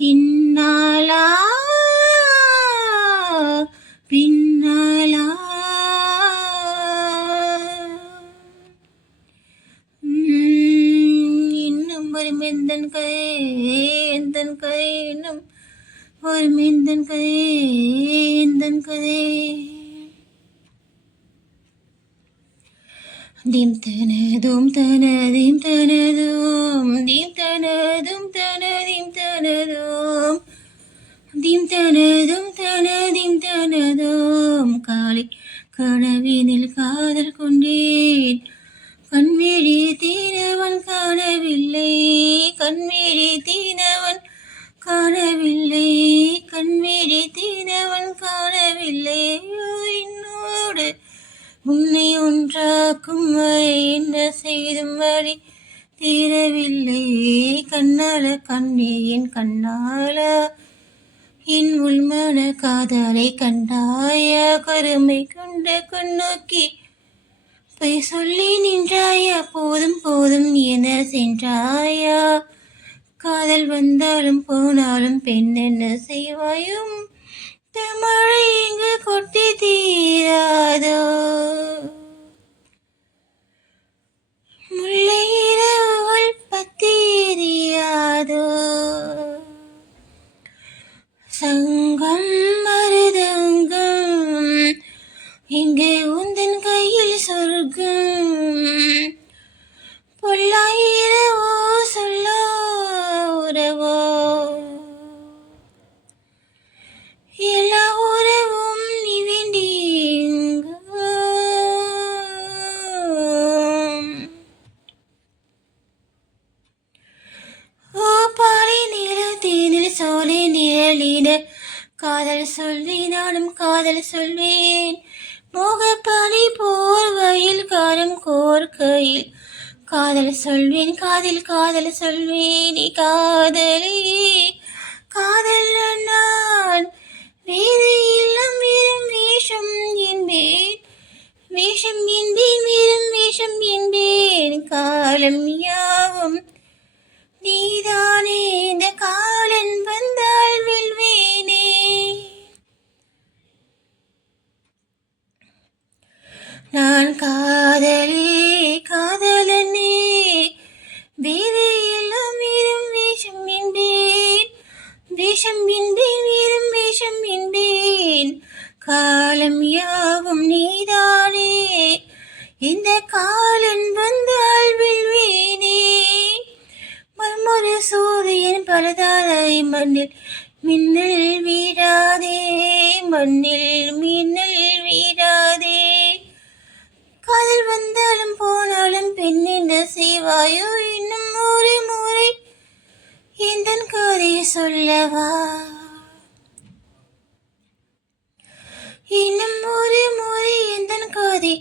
இன்னாலா பின்னாலா இன்னும் வரும் எந்தன் கை இன்னும் வரும் எந்தன் கதை தீம் தனதும் தனதீம் தனதும் தீம் தனதும் தனதீம் தனதும் தீம் தனதும் தனதீம் தனதும் காலை கனவினில் காதல் கொண்டேன் கண்விழி தீனவன் காணவில்லை கண்விழி தீனவன் காணவில்லை கண்விழி தீனவன் காணவில்லை என்னோடு உன்னை ஒன்றாக்கும் வரை என்ன செய்தும் வழி தீரவில்லை கண்ணால கண்ணே என் கண்ணால என் உள்மன காதலை கண்டாயா கருமை கொண்ட கண்ணோக்கி பொய் சொல்லி நின்றாயா போதும் போதும் என சென்றாயா காதல் வந்தாலும் போனாலும் பெண் என்ன செய்வாயும் மழை இங்கு கொட்டி தீராதோ முல்லை இரவுகள் பத்தி எரியாதோ சங்கம் மருதங்கம் இங்கே உந்தன் கையில் சொர்க்கம் பொல்லாயிரவோ சொல்லோ உறவோ எல்லா உறவும் நீ வேண்டிங்க ஓ பாலை நிலத்தீனில் சோலை நிழலின காதல் சொல்லி நானும் காதல் சொல்வேன் மோகப்பானை போர்வையில் காரம் கோர்க்கையில் காதல் சொல்வேன் காதல் சொல்வேன் நீ காதலே காதல் நான் வேறு இல்லம் வீரம் வேஷம் என்பேன் வீரம் வேஷம் என்பேன் காலம் யாவும் நீதானே இந்த காலன் வந்தால் வெல்வேனே நான் காதலனே வேறு எல்லாம் வீரம் வேஷம் என்பேன் வீரம் வேஷம் என்பேன் காலம் யாவும் நீதானே இந்த காலன் வந்தால் வெல்வேனே மறுமொரு சூரியன் பலதாரை மண்ணில் மின்னல் வீழாதே காதல் வந்தாலும் போனாலும் பெண் என்ன செய்வாயோ இன்னும் ஒரு முறை எந்தன் கதையை சொல்லவா இன்னும் ஒரு முறை எந்தன் கதை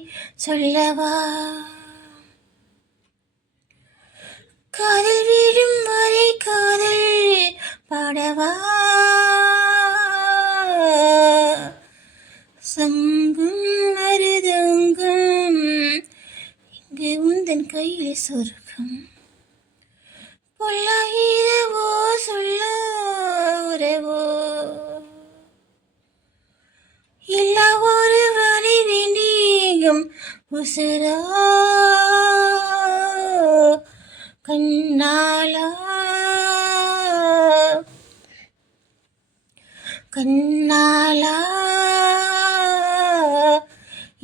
சொல்லவா காதல் வீழும் வரை காதல் பாடவா சங்கும் மருதங்கம் இங்கு உந்தன் கையில் சொர்க்கம் பொல்லாயிரவோ சொல்ல உறவோ எல்லா ஒரு வரை வேண்டியும் உசரா கண்ணாலா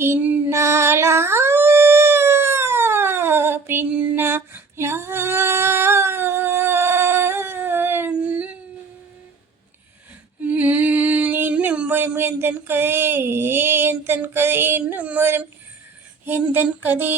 இன்னாலா பின்னாலா இன்னும் வரும் எந்தன் கதை இன்னும் வரும் எந்தன் கதை